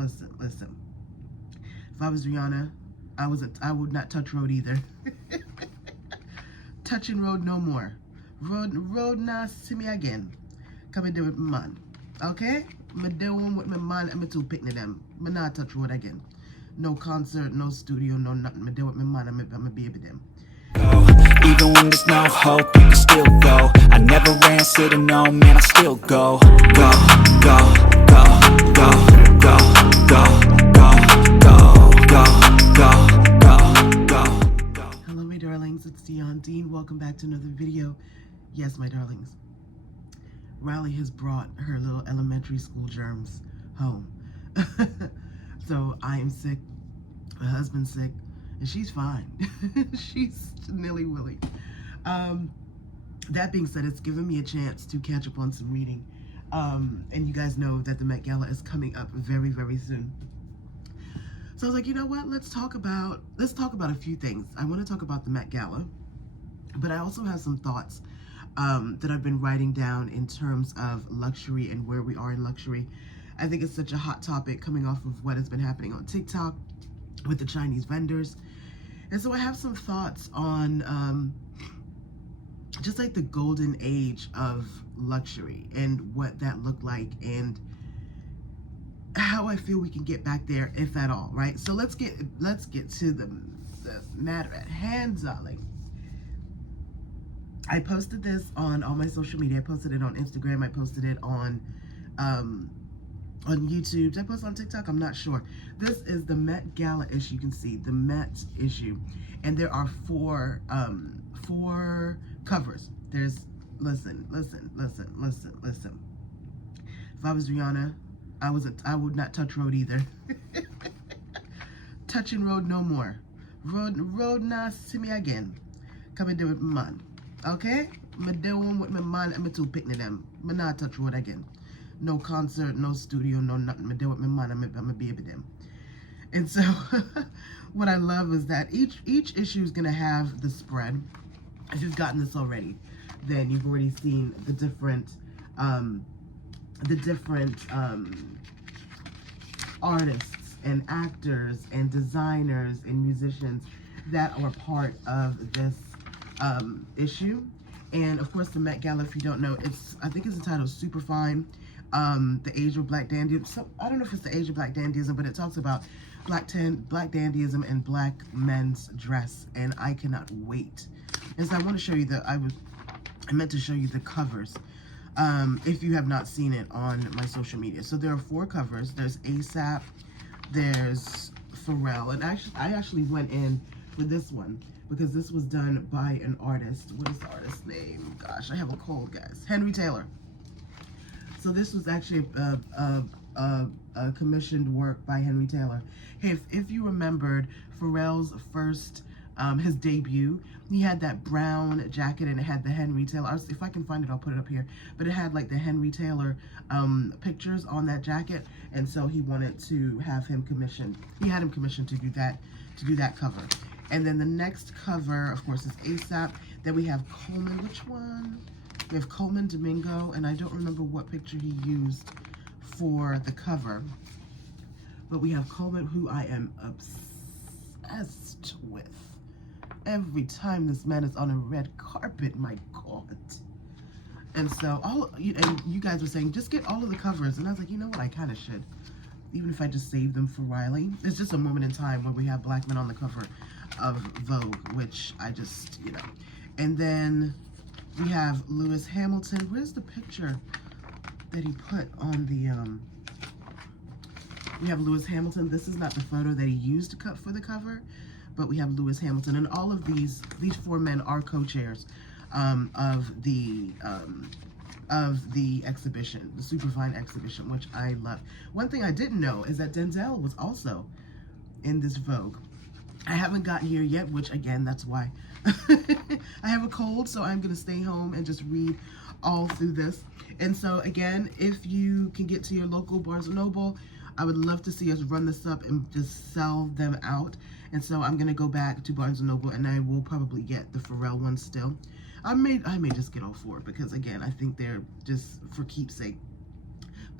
listen. If I was Rihanna, I would not touch road either. Touching road no more. Road nah see me again. Come and do it with my man. Okay? Me do one with my man and me two picnic them. Me not touch road again. No concert, no studio, no nothing. Me do it with my man and my baby them. Even when there's no hope, you can still go. I never ran, said no, man, I still go. Go, go, go, go, go, go, go, go, go, go, go. Hello, my darlings. It's Gianni. Welcome back to another video. Yes, my darlings. Riley has brought her little elementary school germs home. So I am sick. My husband's sick. And she's fine. She's nilly-willy. That being said, it's given me a chance to catch up on some reading. And you guys know that the Met Gala is coming up very, very soon. So I was like, you know what? Let's talk about a few things. I want to talk about the Met Gala, but I also have some thoughts that I've been writing down in terms of luxury and where we are in luxury. I think it's such a hot topic coming off of what has been happening on TikTok with the Chinese vendors. And so I have some thoughts on just like the golden age of luxury and what that looked like and how I feel we can get back there, if at all, right? So let's get to the matter at hand, darling. I posted this on all my social media. I posted it on Instagram. I posted it on YouTube. Did I post on TikTok? I'm not sure. This is the Met Gala issue. You can see the Met issue, and there are four covers. There's listen. If I was Rihanna, I would not touch road either. Touching road no more. Road nah see me again. Come and do it with my man. Okay? Me do one with my man and me two picnic them. Me not touch road again. No concert, no studio, no nothing. Me do with my man and my baby them. And so what I love is that each issue is gonna have the spread. If you've gotten this already, then you've already seen the different artists and actors and designers and musicians that are part of this issue. And of course the Met Gala, if you don't know, I think it's entitled Superfine, the age of black dandyism. So I don't know if it's the age of black dandyism, but it talks about black dandyism and black men's dress, and I cannot wait. And so I want to show you I meant to show you the covers if you have not seen it on my social media. So there are four covers. There's ASAP, there's Pharrell, and I actually went in for this one because this was done by an artist. What is the artist's name? Gosh, I have a cold, guys. Henry Taylor. So this was actually a commissioned work by Henry Taylor. If you remembered Pharrell's first, his debut, he had that brown jacket and it had the Henry Taylor. If I can find it, I'll put it up here. But it had like the Henry Taylor pictures on that jacket, and so he wanted to have him commissioned. He had him commissioned to do that cover. And then the next cover, of course, is ASAP. Then we have Coleman. Which one? We have Coleman Domingo, and I don't remember what picture he used for the cover. But we have Coleman, who I am obsessed with. Every time this man is on a red carpet, my God. And so, and you guys were saying, just get all of the covers. And I was like, you know what, I kind of should. Even if I just save them for Riley. It's just a moment in time where we have black men on the cover of Vogue, which I just, And then we have Lewis Hamilton. Where's the picture that he put on the, we have Lewis Hamilton. This is not the photo that he used to cut for the cover, but we have Lewis Hamilton. And all of these four men are co-chairs of the exhibition, the Superfine exhibition, which I love. One thing I didn't know is that Denzel was also in this Vogue. I haven't gotten here yet, which again, that's why I have a cold, so I'm gonna stay home and just read all through this. And so again, if you can get to your local Barnes & Noble, I would love to see us run this up and just sell them out. And so I'm gonna go back to Barnes & Noble, and I will probably get the Pharrell one still. I may just get all four because again, I think they're just for keepsake.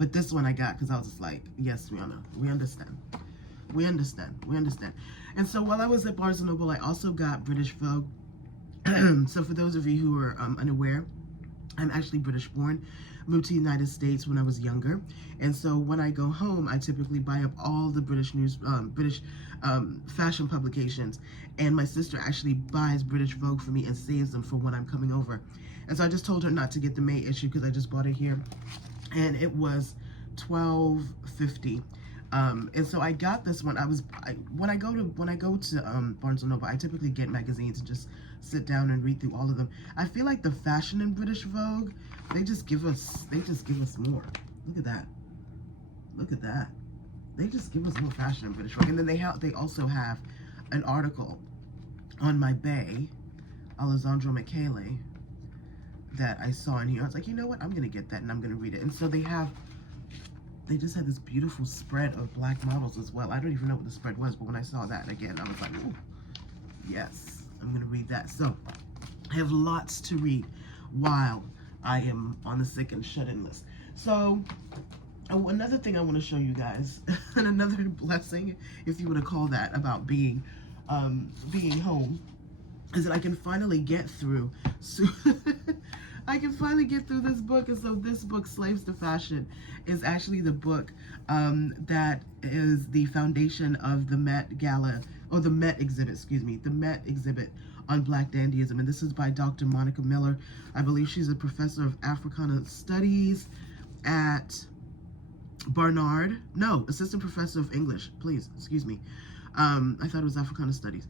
But this one I got because I was just like, yes, Rihanna, we understand. We understand. We understand. And so while I was at Barnes & Noble, I also got British Vogue. So for those of you who are unaware, I'm actually British born. Moved to the United States when I was younger. And so when I go home, I typically buy up all the British fashion publications. And my sister actually buys British Vogue for me and saves them for when I'm coming over. And so I just told her not to get the May issue because I just bought it here. And it was $12.50. And so I got this one. When I go to Barnes & Noble, I typically get magazines and just sit down and read through all of them. I feel like the fashion in British Vogue, they just give us more. Look at that. Look at that. They just give us more fashion in British Vogue. And then they also have an article on my bae, Alessandro Michele, that I saw in here. I was like, you know what? I'm gonna get that and I'm gonna read it. And so they just had this beautiful spread of black models as well. I don't even know what the spread was, but when I saw that again, I was like, ooh, yes, I'm gonna read that. So I have lots to read while I am on the sick and shut-in list. So another thing I want to show you guys, and another blessing, if you want to call that, about being home, is that I can finally get through. I can finally get through this book. And so this book, Slaves to Fashion, is actually the book that is the foundation of the Met Gala, or the Met exhibit, excuse me, the Met exhibit on Black Dandyism. And this is by Dr. Monica Miller. I believe she's a professor of Africana Studies at Barnard. No, assistant professor of English, please, excuse me. I thought it was Africana Studies.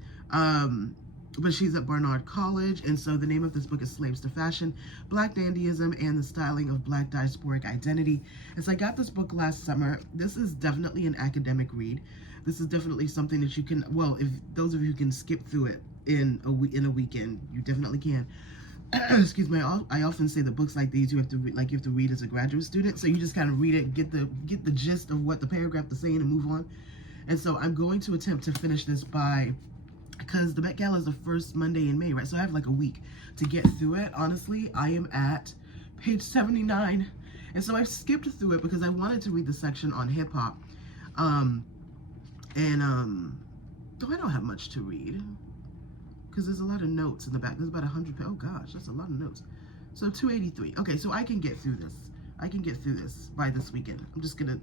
But she's at Barnard College, and so the name of this book is Slaves to Fashion, Black Dandyism and the Styling of Black Diasporic Identity. And so I got this book last summer. This is definitely an academic read. This is definitely something that you can, well, if those of you can skip through it in a weekend, you definitely can. Excuse me. I often say that books like these you have to read as a graduate student. So you just kind of read it, get the gist of what the paragraph is saying, and move on. And so I'm going to attempt to finish this because the Met Gala is the first Monday in May, right? So I have like a week to get through it. Honestly, I am at page 79. And so I skipped through it because I wanted to read the section on hip hop. Though I don't have much to read because there's a lot of notes in the back. There's about 100. Oh gosh, that's a lot of notes. So 283. Okay, so I can get through this. I can get through this by this weekend. I'm just gonna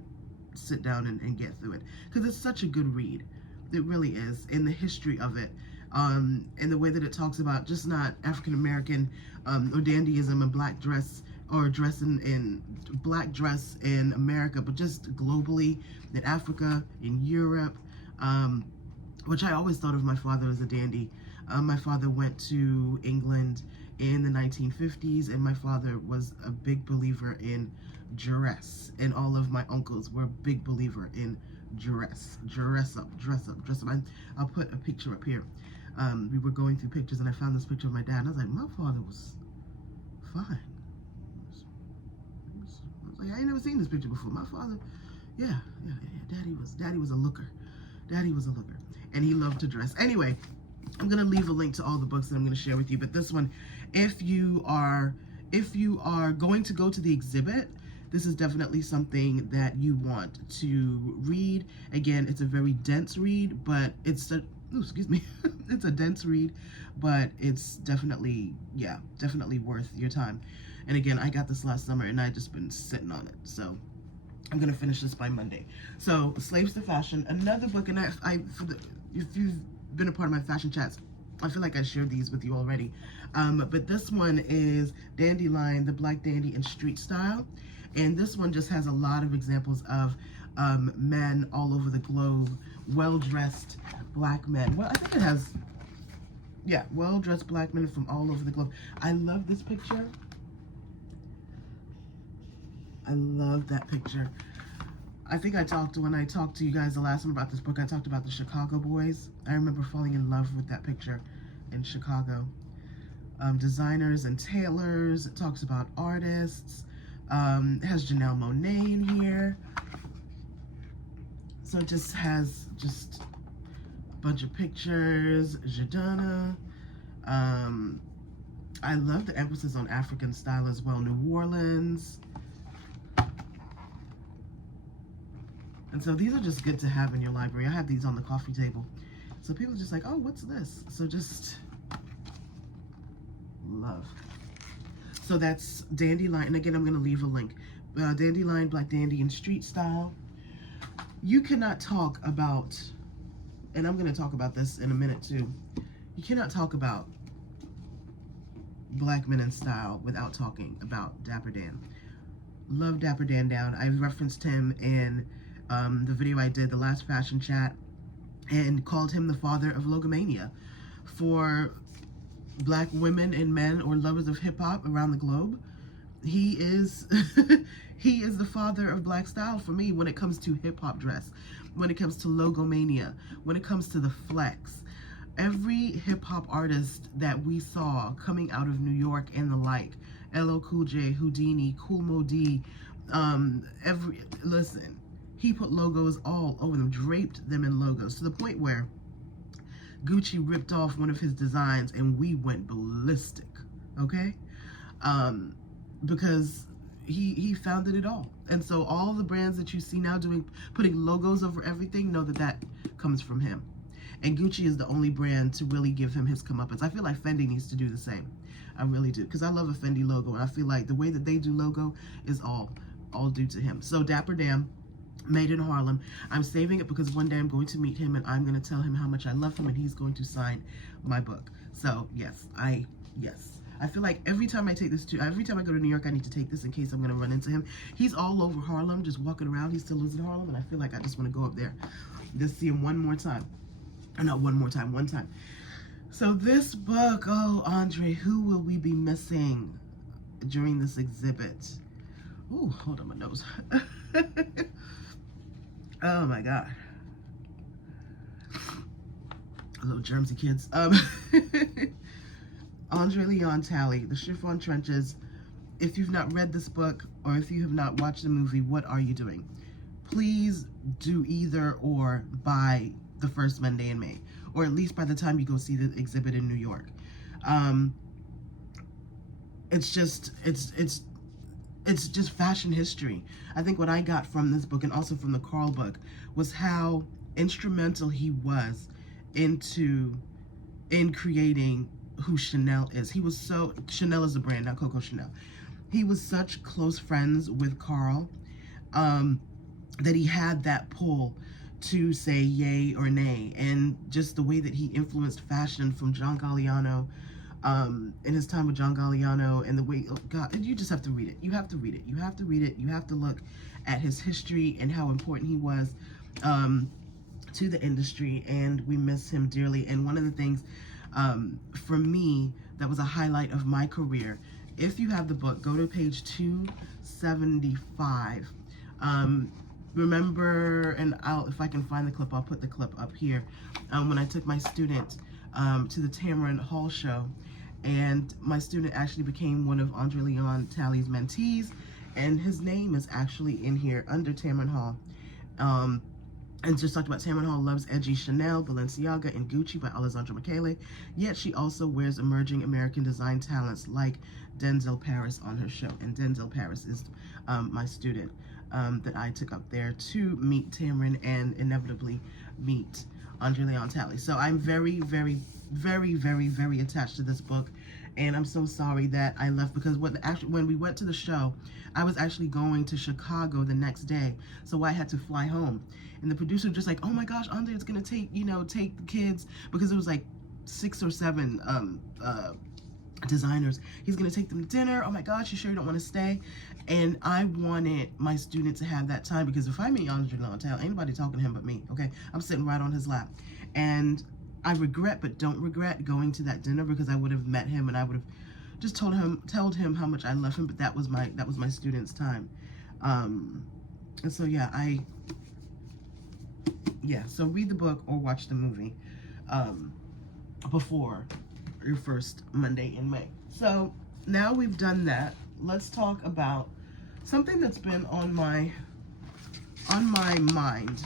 sit down and get through it because it's such a good read. It really is, in the history of it, and the way that it talks about just not African American or dandyism and black dress, or black dress in America, but just globally, in Africa, in Europe, which I always thought of my father as a dandy. My father went to England in the 1950s, and my father was a big believer in dress, and all of my uncles were a big believer in dress up. I'll put a picture up here. We were going through pictures and I found this picture of my dad and I was like, my father was fine. I was like, I ain't never seen this picture before. My father, yeah. Daddy was a looker. Daddy was a looker. And he loved to dress. Anyway, I'm gonna leave a link to all the books that I'm gonna share with you. But this one, if you are going to go to the exhibit, this is definitely something that you want to read. Again, it's a very dense read, but it's a dense read, but it's definitely worth your time. And again, I got this last summer and I just been sitting on it. So I'm gonna finish this by Monday. So Slaves to Fashion, another book, and if you've been a part of my fashion chats, I feel like I shared these with you already. But this one is Dandelion, the Black Dandy in Street Style. And this one just has a lot of examples of men all over the globe, well-dressed black men. Well, I think it has, well-dressed black men from all over the globe. I love this picture. I love that picture. I think when I talked to you guys the last time about this book, I talked about the Chicago boys. I remember falling in love with that picture in Chicago. Designers and tailors. It talks about artists. It has Janelle Monáe in here. So it just has a bunch of pictures. Jadonna. I love the emphasis on African style as well. New Orleans. And so these are just good to have in your library. I have these on the coffee table. So people are just like, oh, what's this? So just love. So that's Dandelion. And again, I'm going to leave a link. Dandelion, Black Dandy, and Street Style. You cannot talk about, and I'm going to talk about this in a minute too. You cannot talk about Black men in style without talking about Dapper Dan. Love Dapper Dan down. I referenced him in the video I did, the last fashion chat, and called him the father of logomania for Black women and men or lovers of hip hop around the globe. He is he is the father of Black style for me when it comes to hip hop dress, when it comes to logomania, when it comes to the flex. Every hip hop artist that we saw coming out of New York and the like, LL Cool J, Houdini, Kool Moe Dee, listen, he put logos all over them, draped them in logos to the point where Gucci ripped off one of his designs and we went ballistic, okay? Because he founded it all. And so all the brands that you see now putting logos over everything, know that comes from him. And Gucci is the only brand to really give him his comeuppance. I feel like Fendi needs to do the same. I really do, because I love a Fendi logo, and I feel like the way that they do logo is all due to him. So Dapper Dan, made in Harlem. I'm saving it because one day I'm going to meet him and I'm going to tell him how much I love him and he's going to sign my book. So yes, I feel like every time I go to New York, I need to take this in case I'm going to run into him. He's all over Harlem, just walking around. He still lives in Harlem, and I feel like I just want to go up there, just see him one more time. Not one more time, one time. So this book, oh, Andre, who will we be missing during this exhibit? Oh, hold on, my nose. Oh my God. Little germsy kids. Andre Leon Talley, The Chiffon Trenches. If you've not read this book or if you have not watched the movie, what are you doing? Please do either or by the first Monday in May, or at least by the time you go see the exhibit in New York. It's just fashion history. I think what I got from this book and also from the Karl book was how instrumental he was in creating who Chanel is. Chanel is a brand, not Coco Chanel. He was such close friends with Karl that he had that pull to say yay or nay, and just the way that he influenced fashion from John Galliano, in his time with John Galliano, and the way, oh God, you just have to read it. You have to read it. You have to read it. You have to look at his history and how important he was to the industry, and we miss him dearly. And one of the things for me that was a highlight of my career, if you have the book, go to page 275. Remember, and if I can find the clip, I'll put the clip up here. When I took my student to the Tamron Hall show, and my student actually became one of Andre Leon Talley's mentees, and his name is actually in here under Tamron Hall. And just talked about Tamron Hall loves edgy Chanel, Balenciaga, and Gucci by Alessandro Michele, yet she also wears emerging American design talents like Denzel Paris on her show. And Denzel Paris is my student that I took up there to meet Tamron and inevitably meet Andre Leon Talley. So I'm very, very, very, very, very attached to this book, and I'm so sorry that I left, because when we went to the show, I was actually going to Chicago the next day, so I had to fly home. And the producer was just like, oh my gosh, Andre, it's gonna take the kids, because it was like 6 or 7 designers. He's gonna take them to dinner. Oh my gosh, you sure you don't want to stay? And I wanted my student to have that time, because if I meet Andre Leon Talley, ain't nobody talking to him but me, okay? I'm sitting right on his lap. And I regret, but don't regret, going to that dinner, because I would have met him and I would have just told him how much I love him. But that was my student's time. And so so read the book or watch the movie before your first Monday in May. So now we've done that, let's talk about something that's been on my mind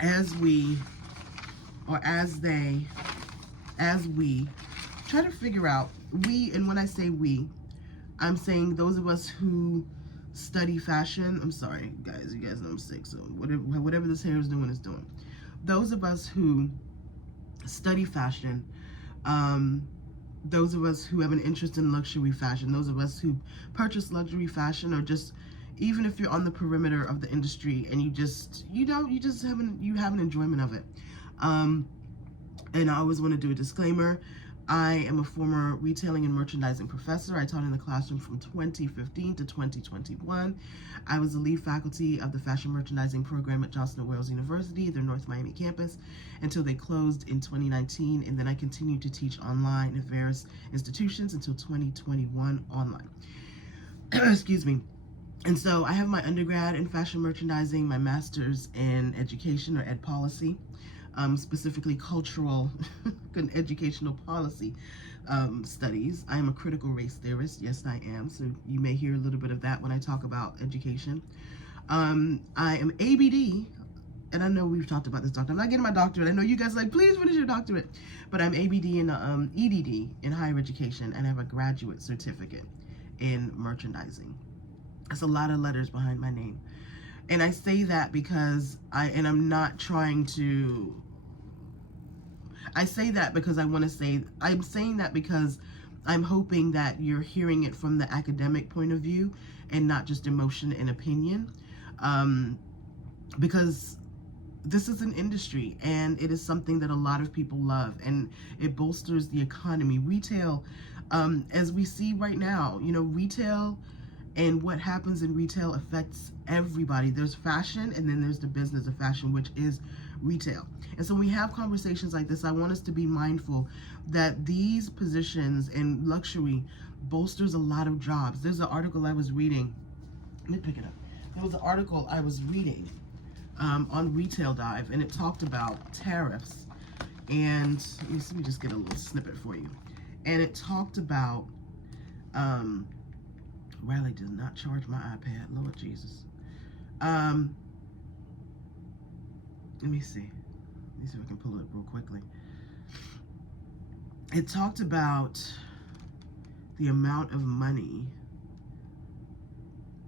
as we try to figure out, and when I say we, I'm saying those of us who study fashion, I'm sorry, guys, you guys know I'm sick, so whatever this hair is doing is doing. Those of us who study fashion, those of us who have an interest in luxury fashion, those of us who purchase luxury fashion, or just even if you're on the perimeter of the industry and you have an enjoyment of it. And I always want to do a disclaimer. I am a former retailing and merchandising professor. I taught in the classroom from 2015 to 2021. I was the lead faculty of the fashion merchandising program at Johnson & Wales University, their North Miami campus, until they closed in 2019. And then I continued to teach online at various institutions until 2021 online. Excuse me. And so I have my undergrad in fashion merchandising, my master's in education or ed policy. Specifically cultural and educational policy studies. I am a critical race theorist. Yes, I am. So you may hear a little bit of that when I talk about education. I am ABD, and I know we've talked about this doctorate. I'm not getting my doctorate. I know you guys are like, please finish your doctorate. But I'm ABD in EDD in higher education, and I have a graduate certificate in merchandising. That's a lot of letters behind my name. And I say that because I'm not trying to, I say that because I'm saying that because I'm hoping that you're hearing it from the academic point of view and not just emotion and opinion. Because this is an industry and it is something that a lot of people love and it bolsters the economy. Retail, as we see right now, retail and what happens in retail affects everybody. There's fashion and then there's the business of fashion, which is retail. And so when we have conversations like this, I want us to be mindful that these positions in luxury bolsters a lot of jobs. There's an article I was reading. Let me pick it up. There was an article I was reading on Retail Dive, and it talked about tariffs. And let me just get a little snippet for you. And it talked about Riley did not charge my iPad, Lord Jesus. Let me see if I can pull it up real quickly. It talked about the amount of money.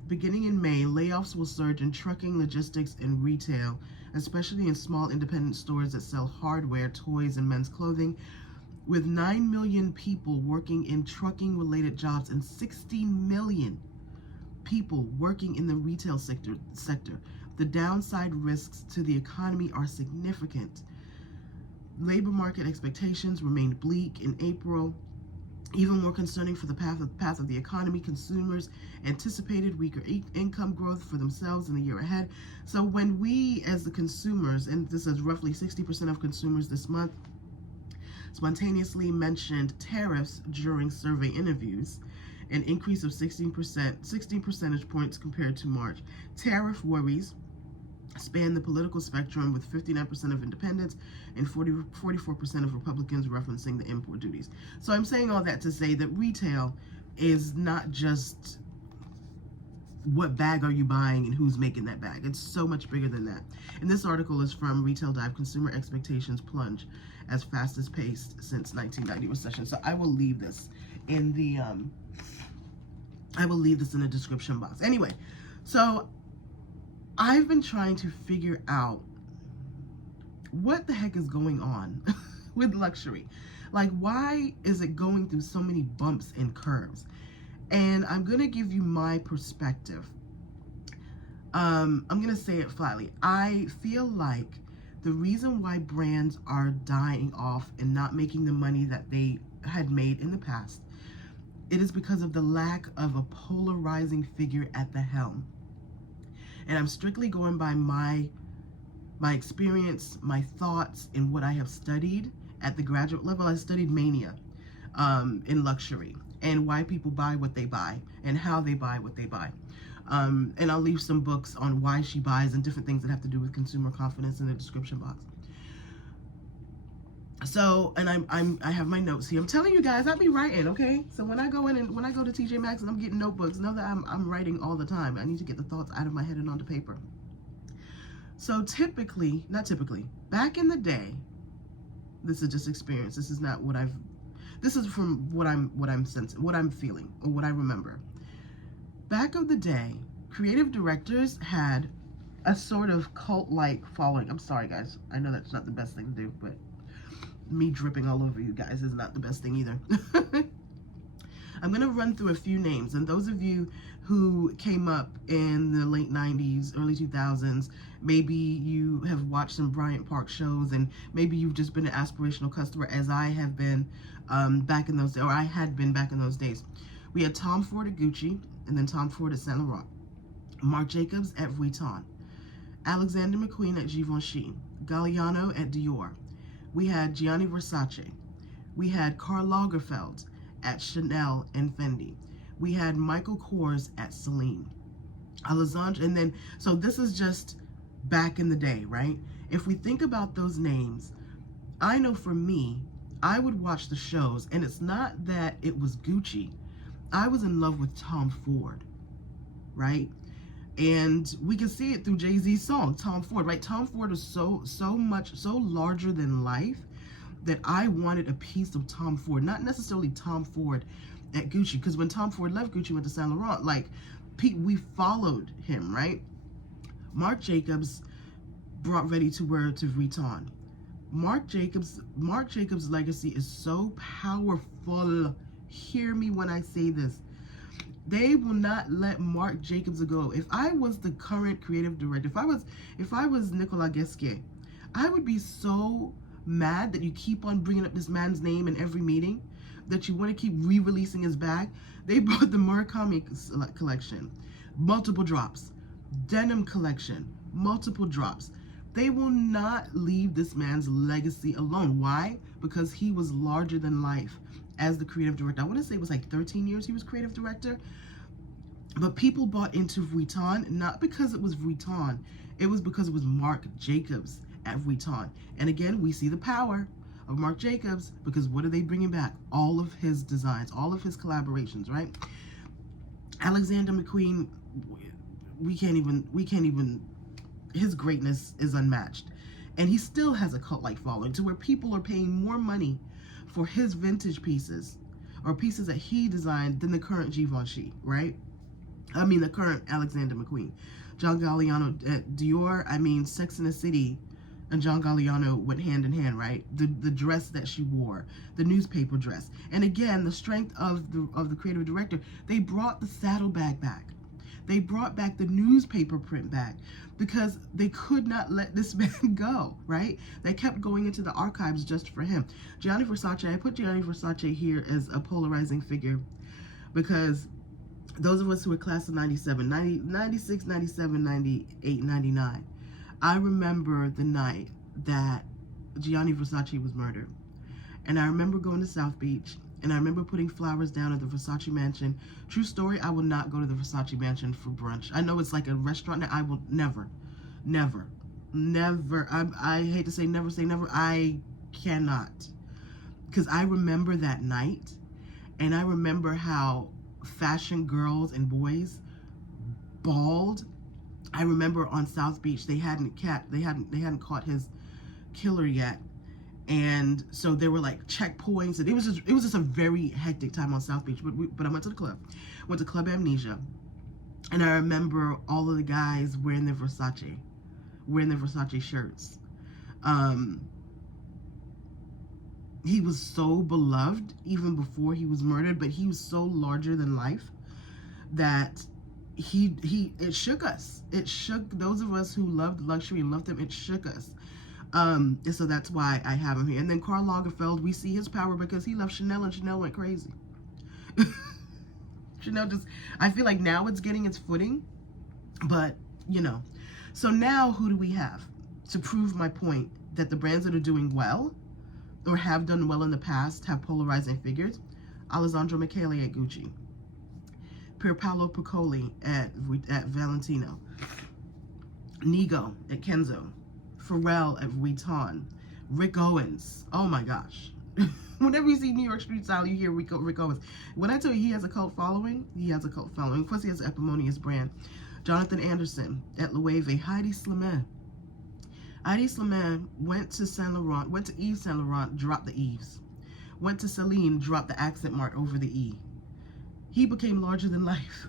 Beginning in May, layoffs will surge in trucking, logistics, and retail, especially in small independent stores that sell hardware, toys, and men's clothing. With 9 million people working in trucking-related jobs and 60 million people working in the retail sector, the downside risks to the economy are significant. Labor market expectations remained bleak in April. Even more concerning for the path of the economy, consumers anticipated weaker income growth for themselves in the year ahead. So when we, as the consumers, and this is roughly 60% of consumers this month, spontaneously mentioned tariffs during survey interviews, an increase of 16 percentage points compared to March. Tariff worries span the political spectrum, with 59% of independents and 44% of Republicans referencing the import duties. So I'm saying all that to say that retail is not just what bag are you buying and who's making that bag. It's so much bigger than that. And this article is from Retail Dive. Consumer expectations plunge as fastest paced since 1990 recession. So I will leave this in the description box. Anyway, so I've been trying to figure out what the heck is going on with luxury. Like, why is it going through so many bumps and curves? And I'm going to give you my perspective. I'm going to say it flatly. I feel like the reason why brands are dying off and not making the money that they had made in the past, it is because of the lack of a polarizing figure at the helm. And I'm strictly going by my experience, my thoughts, and what I have studied at the graduate level. I studied mania in luxury and why people buy what they buy and how they buy what they buy. And I'll leave some books on why she buys and different things that have to do with consumer confidence in the description box. So, and I have my notes here. I'm telling you guys, I'll be writing, okay? So when I go to TJ Maxx and I'm getting notebooks, know that I'm writing all the time. I need to get the thoughts out of my head and onto paper. So back in the day, this is just experience. This is not what this is from what I'm sensing, what I'm feeling, or what I remember. Back of the day, creative directors had a sort of cult-like following. I'm sorry, guys. I know that's not the best thing to do, but me dripping all over you guys is not the best thing either. I'm going to run through a few names, and those of you who came up in the late 90s, early 2000s, maybe you have watched some Bryant Park shows, and maybe you've just been an aspirational customer, as I have been back in those days, or I had been back in those days. We had Tom Ford at Gucci, and then Tom Ford at Saint Laurent, Marc Jacobs at Vuitton, Alexander McQueen at Givenchy, Galliano at Dior. We had Gianni Versace. We had Karl Lagerfeld at Chanel and Fendi. We had Michael Kors at Celine. Alessandro, and then, so this is just back in the day, right? If we think about those names, I know for me, I would watch the shows, and it's not that it was Gucci. I was in love with Tom Ford, right? And we can see it through Jay-Z's song, Tom Ford, right? Tom Ford was so larger than life that I wanted a piece of Tom Ford, not necessarily Tom Ford at Gucci, because when Tom Ford left Gucci, went to Saint Laurent, like, we followed him, right? Marc Jacobs brought ready to wear to Vuitton. Marc Jacobs' legacy is so powerful. Hear me when I say this. They will not let Marc Jacobs go. If I was the current creative director, if I was Nicolas Guesquier, I would be so mad that you keep on bringing up this man's name in every meeting, that you want to keep re-releasing his bag. They brought the Murakami collection, multiple drops. Denim collection, multiple drops. They will not leave this man's legacy alone. Why? Because he was larger than life as the creative director. I want to say it was like 13 years he was creative director. But people bought into Vuitton, not because it was Vuitton. It was because it was Marc Jacobs at Vuitton. And again, we see the power of Marc Jacobs, because what are they bringing back? All of his designs, all of his collaborations, right? Alexander McQueen, we can't even, his greatness is unmatched. And he still has a cult-like following, to where people are paying more money for his vintage pieces, or pieces that he designed, than the current Givenchy, right? I mean, the current Alexander McQueen. John Galliano at Dior, I mean, Sex and the City and John Galliano went hand in hand, right? The dress that she wore, the newspaper dress. And again, the strength of the creative director, they brought the saddlebag back. They brought back the newspaper print back, because they could not let this man go, right? They kept going into the archives just for him. Gianni Versace, I put Gianni Versace here as a polarizing figure, because those of us who were class of 97, 96, 97, 98, 99, I remember the night that Gianni Versace was murdered. And I remember going to South Beach, and I remember putting flowers down at the Versace mansion. True story, I will not go to the Versace mansion for brunch. I know it's like a restaurant, and I will never. I hate to say never, I cannot. Because I remember that night, and I remember how fashion girls and boys bawled. I remember on South Beach, they hadn't caught his killer yet. And so there were like checkpoints, and it was just a very hectic time on South Beach. But I went to the club, went to Club Amnesia, and I remember all of the guys wearing their Versace shirts. He was so beloved even before he was murdered, but he was so larger than life that it shook us. It shook those of us who loved luxury and loved him. It shook us. And so that's why I have him here. And then Karl Lagerfeld, we see his power because he left Chanel, and Chanel went crazy. Chanel I feel like now it's getting its footing, but So now who do we have to prove my point that the brands that are doing well or have done well in the past have polarizing figures? Alessandro Michele at Gucci, Pierpaolo Piccoli at Valentino, Nigo at Kenzo, Pharrell at Vuitton, Rick Owens. Oh my gosh. Whenever you see New York street style, you hear Rick Owens. When I tell you he has a cult following, he has a cult following. Of course, he has an eponymous brand. Jonathan Anderson at Loewe, Heidi Slimane. Heidi Slimane went to Saint Laurent, went to Yves Saint Laurent, dropped the Yves. Went to Celine, dropped the accent mark over the E. He became larger than life.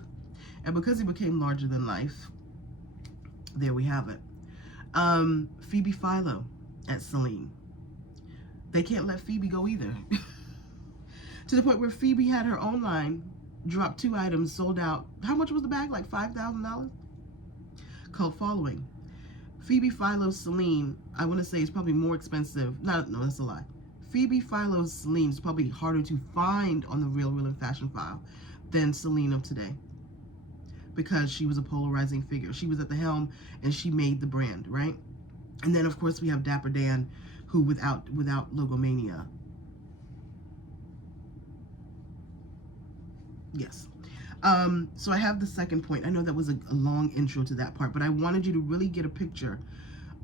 And because he became larger than life, there we have it. Phoebe Philo at Celine. They can't let Phoebe go either. To the point where Phoebe had her own line, dropped 2 items, sold out. How much was the bag? Like $5,000? Cult following. Phoebe Philo Celine, I want to say, is probably more expensive. No, that's a lie. Phoebe Philo Celine is probably harder to find on the Real and Fashion File than Celine of today, because she was a polarizing figure. She was at the helm and she made the brand, right? And then of course we have Dapper Dan, who without Logomania. Yes. So I have the second point. I know that was a long intro to that part, but I wanted you to really get a picture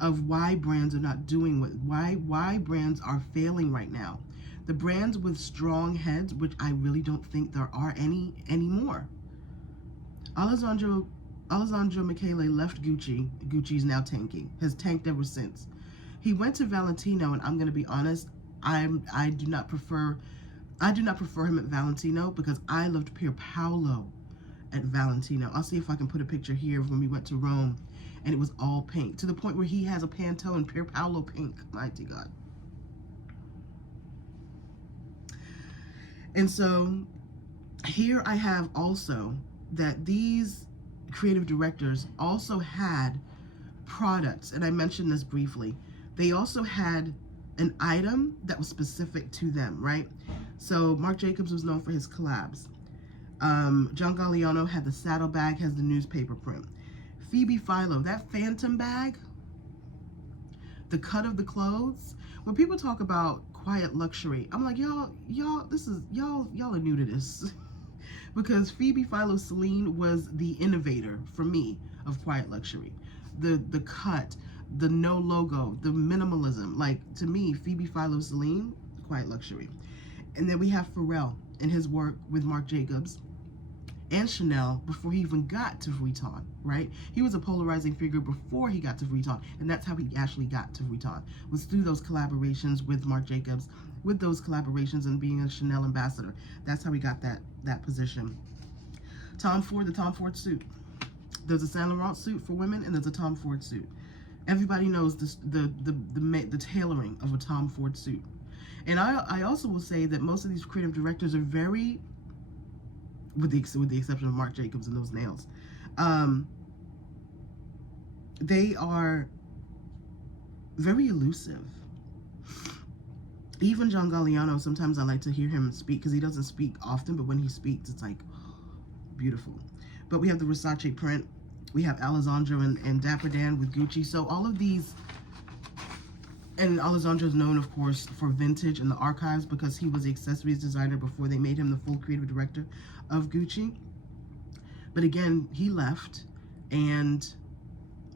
of why brands are not doing why brands are failing right now. The brands with strong heads, which I really don't think there are any anymore. Alessandro Michele left Gucci. Gucci's now tanking. Has tanked ever since. He went to Valentino, and I'm going to be honest, I do not prefer him at Valentino, because I loved Pier Paolo at Valentino. I'll see if I can put a picture here of when we went to Rome, and it was all pink, to the point where he has a Pantone Pier Paolo pink. Mighty God. And so here I have also that these creative directors also had products, and I mentioned this briefly. They also had an item that was specific to them, right? So Marc Jacobs was known for his collabs. John Galliano had the saddlebag, has the newspaper print. Phoebe Philo, that phantom bag, the cut of the clothes. When people talk about quiet luxury, I'm like, y'all are new to this. Because Phoebe Philo Celine was the innovator for me of quiet luxury. The cut, the no logo, the minimalism. Like, to me, Phoebe Philo Celine, quiet luxury. And then we have Pharrell and his work with Marc Jacobs and Chanel before he even got to Vuitton, right? He was a polarizing figure before he got to Vuitton, and that's how he actually got to Vuitton, was through those collaborations with Marc Jacobs, with those collaborations and being a Chanel ambassador. That's how he got that position. Tom Ford, the Tom Ford suit. There's a Saint Laurent suit for women, and there's a Tom Ford suit. Everybody knows the tailoring of a Tom Ford suit. And I also will say that most of these creative directors are very, with the exception of Marc Jacobs and those nails, they are very elusive. Even John Galliano, sometimes I like to hear him speak, because he doesn't speak often, but when he speaks, it's like beautiful. But we have the Versace print. We have Alessandro and Dapper Dan with Gucci. So all of these, and Alessandro is known, of course, for vintage and the archives, because he was the accessories designer before they made him the full creative director of Gucci. But again, he left, and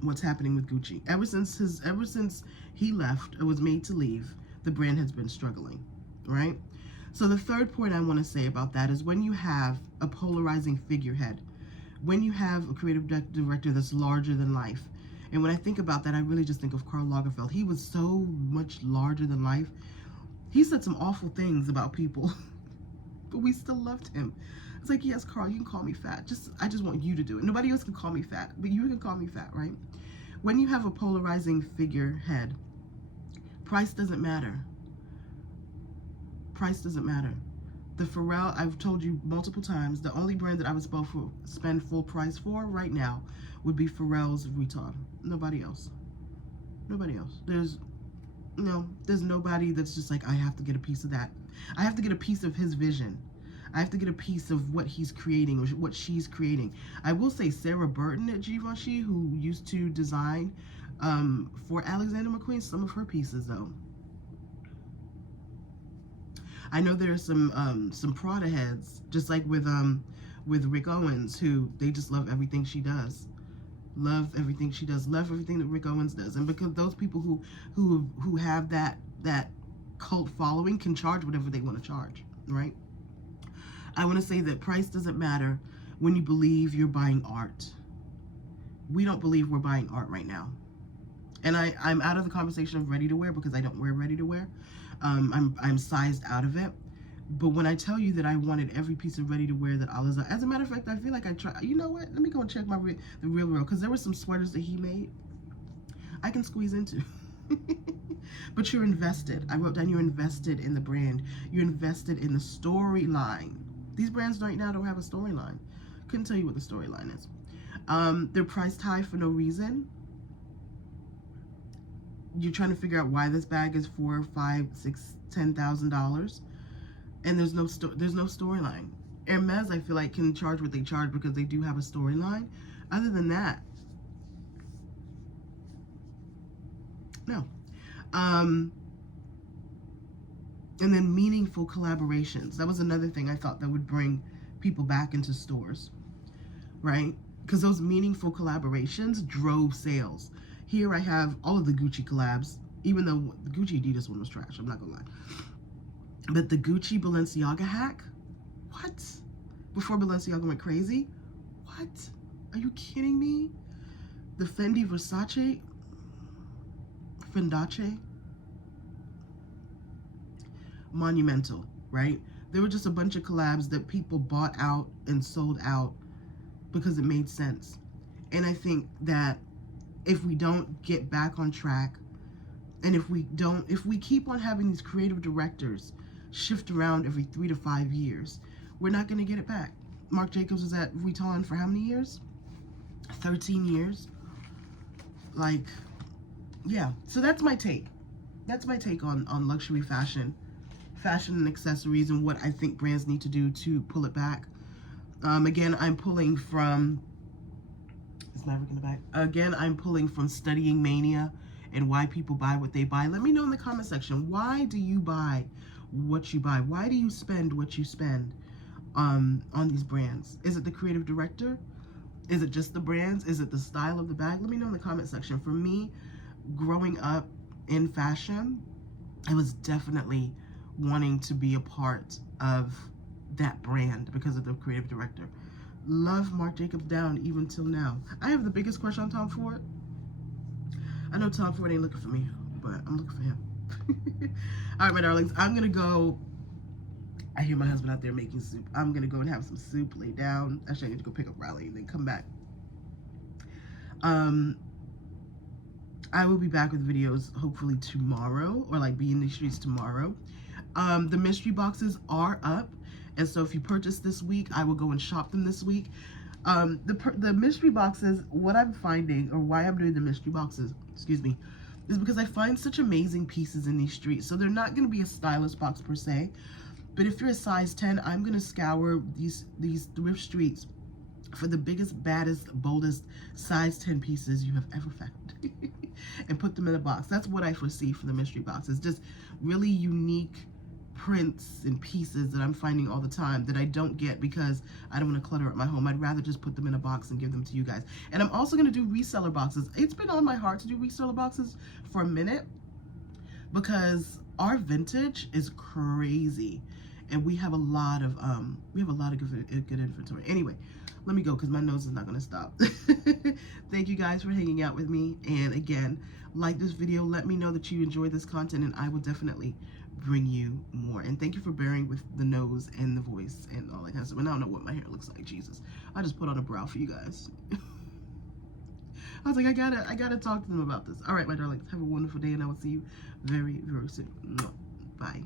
what's happening with Gucci? Ever since he left, or was made to leave, the brand has been struggling, right? So the third point I want to say about that is, when you have a polarizing figurehead, when you have a creative director that's larger than life, and when I think about that, I really just think of Karl Lagerfeld. He was so much larger than life. He said some awful things about people, but we still loved him. It's like, yes, Karl, you can call me fat. I just want you to do it. Nobody else can call me fat, but you can call me fat, right? When you have a polarizing figurehead, price doesn't matter. Price doesn't matter. The Pharrell, I've told you multiple times, the only brand that I would spend full price for right now would be Pharrell's Vuitton. Nobody else. Nobody else. There's nobody that's just like, I have to get a piece of that. I have to get a piece of his vision. I have to get a piece of what he's creating, or what she's creating. I will say Sarah Burton at Givenchy, who used to design for Alexander McQueen, some of her pieces though. I know there are some Prada heads, just like with Rick Owens, who they just love everything she does. Love everything she does. Love everything that Rick Owens does. And because those people who have that cult following can charge whatever they want to charge, right? I want to say that price doesn't matter when you believe you're buying art. We don't believe we're buying art right now. And I'm out of the conversation of ready to wear, because I don't wear ready to wear. I'm sized out of it. But when I tell you that I wanted every piece of ready-to-wear that Aliza, as a matter of fact, I feel like I tried, you know what? Let me go and check the real, because there were some sweaters that he made I can squeeze into. But you're invested. I wrote down you're invested in the brand. You're invested in the storyline. These brands right now don't have a storyline. Couldn't tell you what the storyline is. They're priced high for no reason. You're trying to figure out why this bag is $4, $5, $6, $10,000, and there's no storyline. Hermes, I feel like, can charge what they charge because they do have a storyline. Other than that, no. And then meaningful collaborations. That was another thing I thought that would bring people back into stores, right? Because those meaningful collaborations drove sales. Here I have all of the Gucci collabs, even though the Gucci Adidas one was trash, I'm not gonna lie. But the Gucci Balenciaga hack, what? Before Balenciaga went crazy? What? Are you kidding me? The Fendi Versace, Fendace, monumental, right? There were just a bunch of collabs that people bought out and sold out because it made sense. And I think that if we don't get back on track, and if we keep on having these creative directors shift around every 3 to 5 years, we're not going to get it back. Marc Jacobs was at Vuitton for how many years? 13 years. Like, yeah. So that's my take. That's my take on luxury fashion and accessories, and what I think brands need to do to pull it back. Again, I'm pulling from, is Maverick in the back? Again, I'm pulling from Studying Mania and why people buy what they buy. Let me know in the comment section, why do you buy what you buy? Why do you spend what you spend on these brands? Is it the creative director? Is it just the brands? Is it the style of the bag? Let me know in the comment section. For me, growing up in fashion, I was definitely wanting to be a part of that brand because of the creative director. Love Marc Jacobs down even till now. I have the biggest crush on Tom Ford. I know Tom Ford ain't looking for me, but I'm looking for him. All right, my darlings, I'm gonna go. I hear my husband out there making soup. I'm gonna go and have some soup, lay down. Actually, I need to go pick up Riley and then come back. I will be back with videos hopefully tomorrow, or like be in the streets tomorrow. The mystery boxes are up, and so if you purchase this week, I will go and shop them this week. The mystery boxes, what I'm finding, or why I'm doing the mystery boxes, excuse me, is because I find such amazing pieces in these streets. So they're not going to be a stylist box per se, but if you're a size 10, I'm going to scour these thrift streets for the biggest, baddest, boldest size 10 pieces you have ever found and put them in a box. That's what I foresee for the mystery boxes. Just really unique prints and pieces that I'm finding all the time that I don't get because I don't want to clutter up my home. I'd rather just put them in a box and give them to you guys. And I'm also going to do reseller boxes. It's been on my heart to do reseller boxes for a minute because our vintage is crazy and we have a lot of good inventory. Anyway, let me go because my nose is not going to stop. Thank you guys for hanging out with me, and again, like this video, let me know that you enjoy this content, and I will definitely bring you more. And thank you for bearing with the nose and the voice and all that kind of stuff. And I don't know what my hair looks like. Jesus, I just put on a brow for you guys. I was like, I gotta talk to them about this. All right, my darlings, have a wonderful day, and I will see you very, very soon. Bye.